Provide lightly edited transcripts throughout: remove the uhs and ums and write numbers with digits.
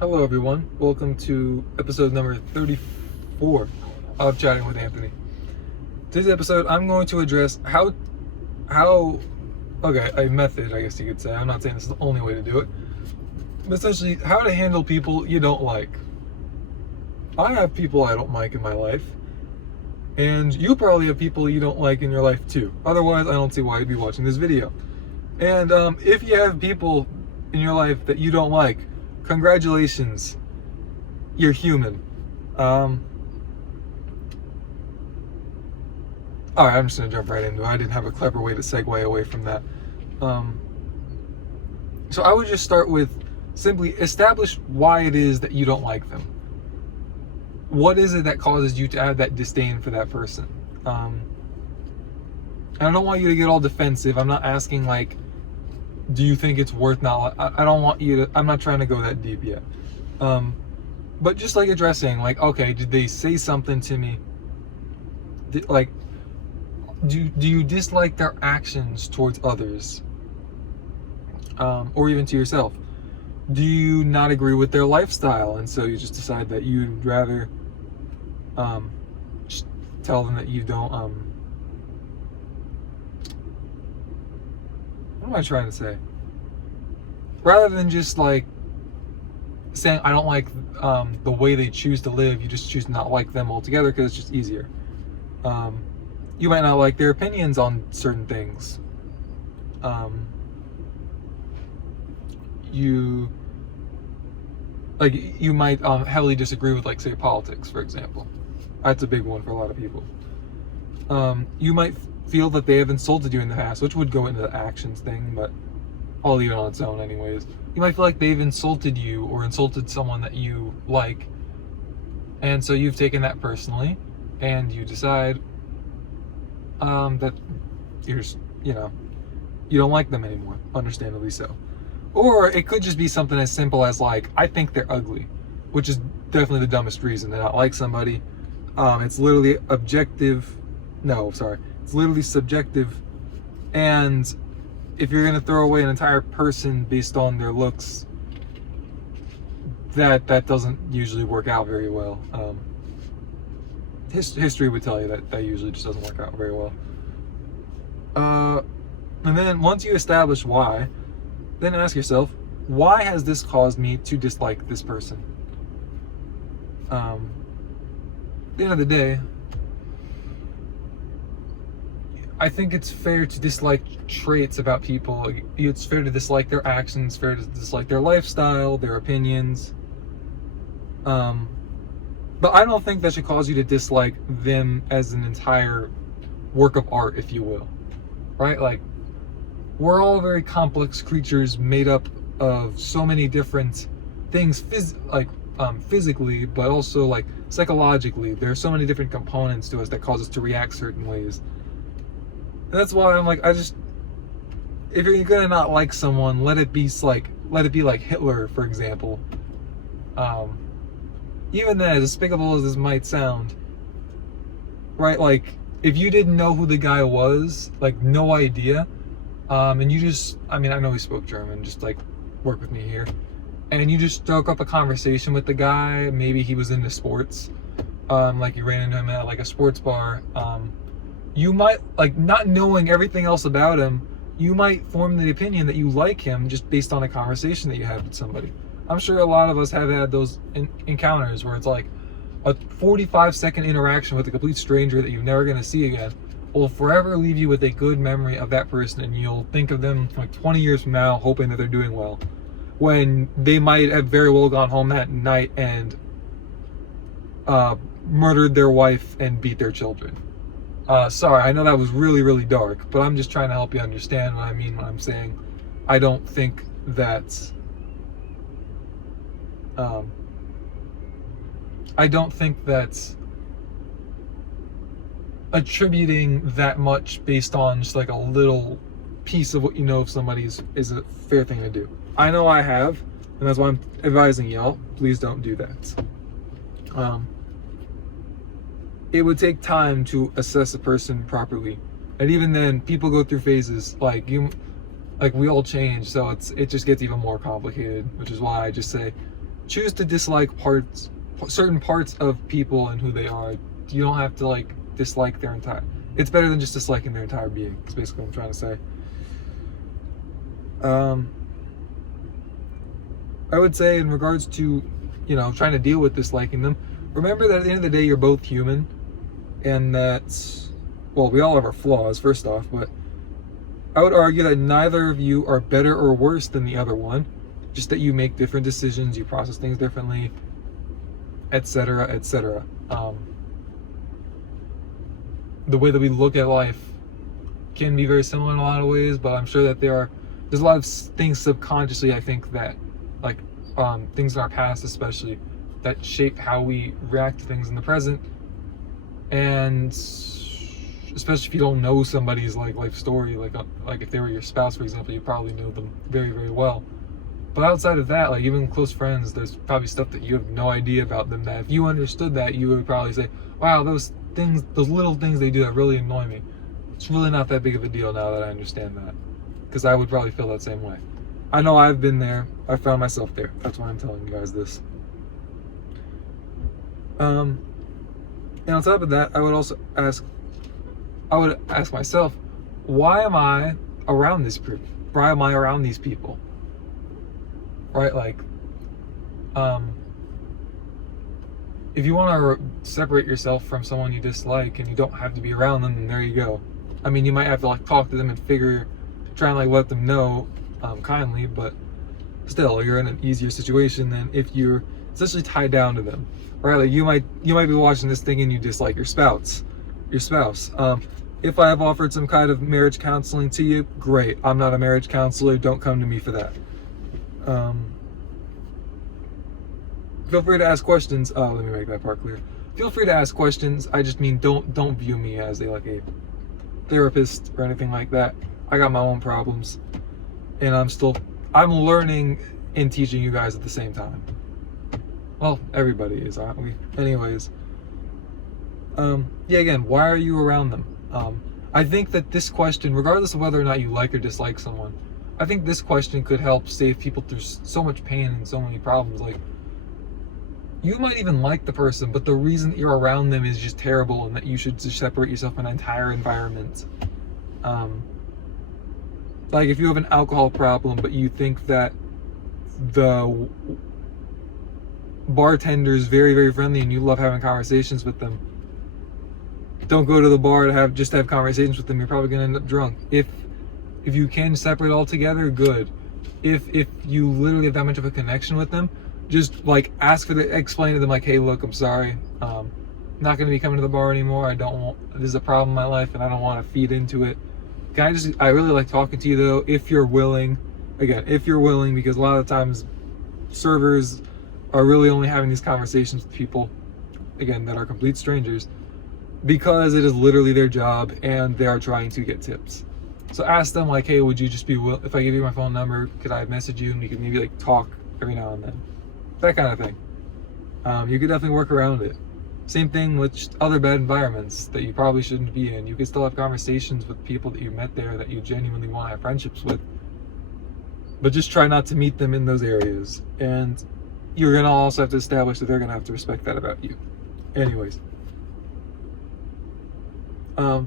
Hello everyone, welcome to episode number 34 of Chatting with Anthony. Today's episode I'm going to address a method I guess you could say. I'm not saying this is the only way to do it, but essentially how to handle people you don't like. I have people I don't like in my life, and you probably have people you don't like in your life too. Otherwise I don't see why you'd be watching this video. And if you have people in your life that you don't like, congratulations, you're human. Alright, I'm just gonna jump right into it. I didn't have a clever way to segue away from that. So I would just start with simply establish why it is that you don't like them. What is it that causes you to have that disdain for that person? And I don't want you to get all defensive. I'm not asking like, do you think it's worth not? I don't want you to. I'm not trying to go that deep yet. But just like addressing, like, okay, did they say something to me? Do you dislike their actions towards others, or even to yourself? Do you not agree with their lifestyle, and so you just decide that you'd rather just tell them that you don't? What am I trying to say? Rather than just like saying I don't like the way they choose to live, you just choose to not like them altogether because it's just easier. You might not like their opinions on certain things. You might heavily disagree with, like, say, politics, for example. That's a big one for a lot of people. You might feel that they have insulted you in the past, which would go into the actions thing, but I'll leave it on its own anyways. You might feel like they've insulted you or insulted someone that you like, and so you've taken that personally, and you decide that you don't like them anymore, understandably so. Or it could just be something as simple as, like, I think they're ugly, which is definitely the dumbest reason to not like somebody. It's literally it's literally subjective, and if you're going to throw away an entire person based on their looks, that doesn't usually work out very well. History would tell you that usually just doesn't work out very well. And then once you establish why, then ask yourself, why has this caused me to dislike this person? At the end of the day, I think it's fair to dislike traits about people. It's fair to dislike their actions, fair to dislike their lifestyle, their opinions. But I don't think that should cause you to dislike them as an entire work of art, if you will. Right? Like, we're all very complex creatures made up of so many different things, physically, but also like psychologically. There are so many different components to us that cause us to react certain ways. And that's why I'm like, if you're gonna not like someone, let it be like Hitler, for example. Even then, as despicable as this might sound, right? Like, if you didn't know who the guy was, like, no idea, and you just, I know he spoke German, just like, work with me here, and you just struck up a conversation with the guy, maybe he was into sports, like you ran into him at like a sports bar, you might, like, not knowing everything else about him, you might form the opinion that you like him just based on a conversation that you had with somebody. I'm sure a lot of us have had those encounters where it's like a 45-second interaction with a complete stranger that you're never going to see again will forever leave you with a good memory of that person, and you'll think of them like 20 years from now hoping that they're doing well, when they might have very well gone home that night and murdered their wife and beat their children. Sorry, I know that was really, really dark, but I'm just trying to help you understand what I mean when I'm saying I don't think that attributing that much based on just like a little piece of what you know of somebody is a fair thing to do. I know I have, and that's why I'm advising y'all, please don't do that. It would take time to assess a person properly, and even then, people go through phases. Like we all change, so it just gets even more complicated. Which is why I just say, choose to dislike certain parts of people and who they are. You don't have to like dislike their entire. It's better than just disliking their entire being. That's basically what I'm trying to say. I would say in regards to, trying to deal with disliking them, remember that at the end of the day, you're both human, and that's, well, we all have our flaws, first off, but I would argue that neither of you are better or worse than the other one, just that you make different decisions, you process things differently, etc., etc. The way that we look at life can be very similar in a lot of ways, but I'm sure that there's a lot of things subconsciously, I think, that like things in our past especially that shape how we react to things in the present, and especially if you don't know somebody's like life story, like if they were your spouse, for example, you probably know them very, very well. But outside of that, like even close friends, there's probably stuff that you have no idea about them that if you understood that, you would probably say, wow, those little things they do that really annoy me, it's really not that big of a deal now that I understand that. Because I would probably feel that same way. I know I've been there. I found myself there. That's why I'm telling you guys this. And on top of that, I would ask myself, why am I around this group? Why am I around these people? Right? Like, if you want to separate yourself from someone you dislike and you don't have to be around them, then there you go. I mean, you might have to like talk to them and try and like let them know kindly, but still, you're in an easier situation than if you're essentially tied down to them, right? Like you might be watching this thing and you dislike your spouse. If I have offered some kind of marriage counseling to you, great. I'm not a marriage counselor. Don't come to me for that. Feel free to ask questions. Oh, let me make that part clear. Feel free to ask questions. I just mean don't view me as a therapist or anything like that. I got my own problems, and I'm learning and teaching you guys at the same time. Well, everybody is, aren't we? Anyways, again, why are you around them? I think that this question, regardless of whether or not you like or dislike someone, I think this question could help save people through so much pain and so many problems. Like, you might even like the person, but the reason that you're around them is just terrible, and that you should just separate yourself from an entire environment. Like if you have an alcohol problem, but you think that the bartender is very, very friendly and you love having conversations with them, don't go to the bar to have conversations with them. You're probably gonna end up drunk. If you can separate altogether, good. If you literally have that much of a connection with them, just like explain to them like, hey, look, I'm sorry, I'm not gonna be coming to the bar anymore. This is a problem in my life and I don't want to feed into it. I really like talking to you though, if you're willing, because a lot of times servers are really only having these conversations with people, again, that are complete strangers, because it is literally their job and they are trying to get tips. So ask them like, hey, would you just be if I give you my phone number, could I message you and we could maybe like talk every now and then, that kind of thing. You could definitely work around it. Same thing with other bad environments that you probably shouldn't be in. You can still have conversations with people that you met there that you genuinely want to have friendships with, but just try not to meet them in those areas. And you're gonna also have to establish that they're gonna have to respect that about you. Anyways, so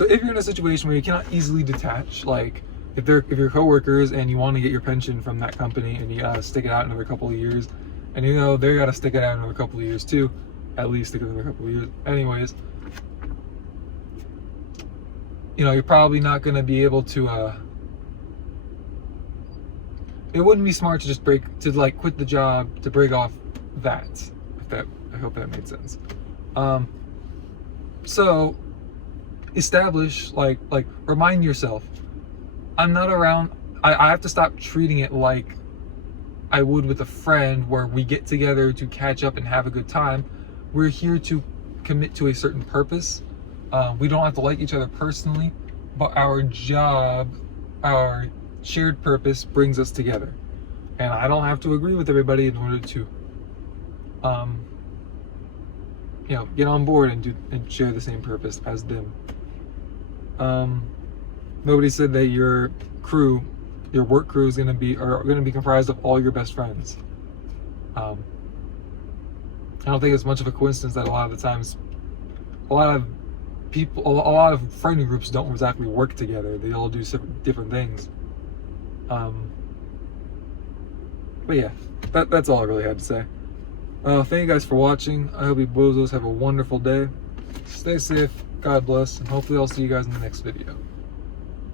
if you're in a situation where you cannot easily detach, like if you're coworkers and you want to get your pension from that company and you gotta stick it out another couple of years, and they gotta stick it out another couple of years too, at least stick it another couple of years. Anyways, you're probably not gonna be able to. It wouldn't be smart to just quit the job to break off that. I hope that made sense. So establish remind yourself, I'm not around. I have to stop treating it like I would with a friend, where we get together to catch up and have a good time. We're here to commit to a certain purpose. We don't have to like each other personally, but our job, our shared purpose brings us together. And I don't have to agree with everybody in order to get on board and share the same purpose as them. Nobody said that your work crew is gonna be comprised of all your best friends. I don't think it's much of a coincidence that a lot of the times, a lot of people, a lot of friend groups don't exactly work together. They all do different things. But yeah, that's all I really had to say. Thank you guys for watching. I hope you bozos have a wonderful day. Stay safe, God bless, and hopefully I'll see you guys in the next video.